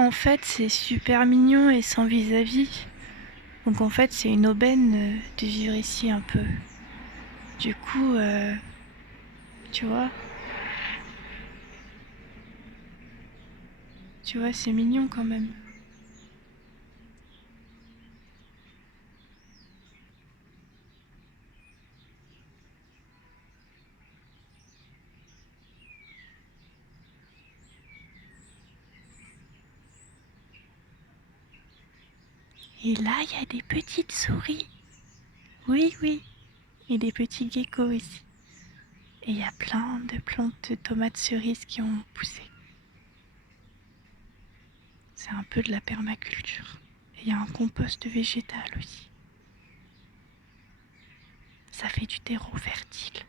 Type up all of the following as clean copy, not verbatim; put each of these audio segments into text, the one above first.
En fait, c'est super mignon et sans vis-à-vis. Donc en fait, c'est une aubaine de vivre ici un peu. Du coup, tu vois, c'est mignon quand même. Et là, il y a des petites souris. Oui, oui. Et des petits geckos ici. Et il y a plein de plantes de tomates cerises qui ont poussé. C'est un peu de la permaculture. Et il y a un compost végétal aussi. Ça fait du terreau fertile.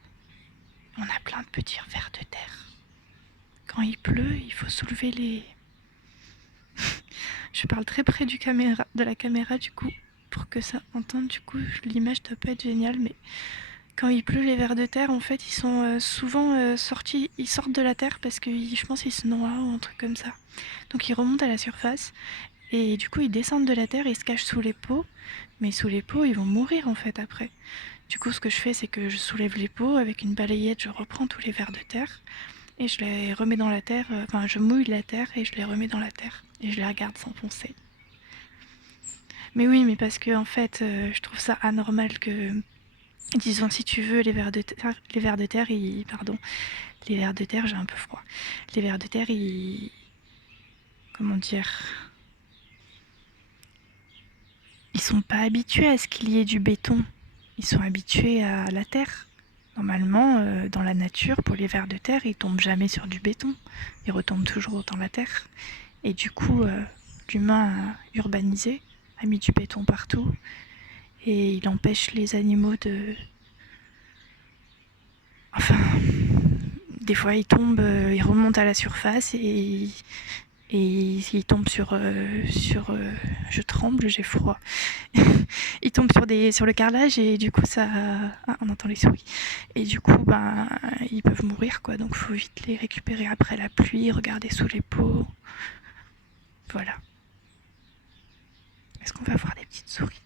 On a plein de petits vers de terre. Quand il pleut, il faut soulever les... Je parle très près de la caméra du coup, pour que ça entende. Du coup, l'image doit pas être géniale, mais quand il pleut, les vers de terre, en fait, ils sont souvent sortis, ils sortent de la terre parce que je pense qu'ils se noient ou un truc comme ça. Donc ils remontent à la surface et du coup ils descendent de la terre, ils se cachent sous les pots, mais sous les pots ils vont mourir en fait après. Du coup ce que je fais c'est que je soulève les pots avec une balayette, je reprends tous les vers de terre et je les remets dans la terre, enfin je mouille la terre et je les remets dans la terre et je les regarde s'enfoncer. Mais oui, mais parce que en fait je trouve ça anormal que, disons si tu veux, les vers de terre, j'ai un peu froid. Les vers de terre, comment dire, ils sont pas habitués à ce qu'il y ait du béton. Ils sont habitués à la terre. Normalement, dans la nature, pour les vers de terre, ils tombent jamais sur du béton. Ils retombent toujours dans la terre. Et du coup, l'humain a urbanisé, a mis du béton partout, et il empêche les animaux de... Enfin, des fois, ils tombent, ils remontent à la surface et il tombe je tremble, j'ai froid. Il tombe sur le carrelage et du coup ça, ah, on entend les souris. Et du coup ben ils peuvent mourir quoi, donc faut vite les récupérer après la pluie, regarder sous les pots. Voilà. Est-ce qu'on va voir des petites souris?